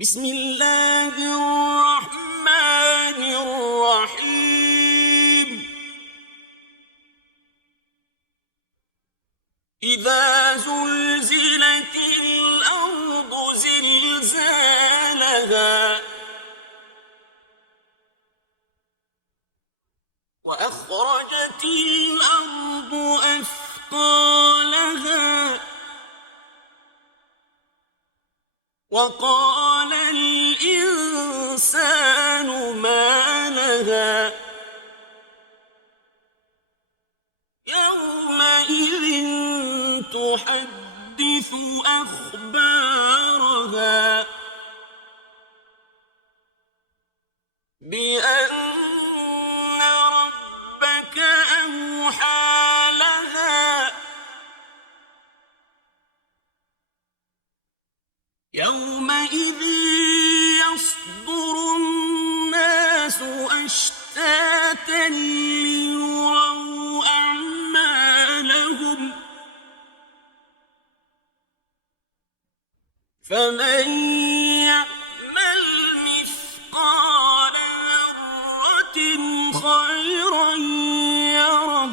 بسم الله الرحمن الرحيم إذا زلزلت الأرض زلزالها وأخرجت الأرض أثقالها وقال الإنسان ما لها يومئذ تحدث أخبارها بأن ربك أوحى لها يومئذ يصدر الناس أشتاتا ليروا أعمالهم فمن يعمل مثقال ذرة خيرا يره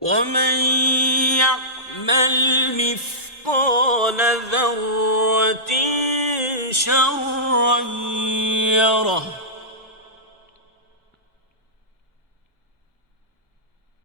ومن يعمل مثقال ذرة شرا يره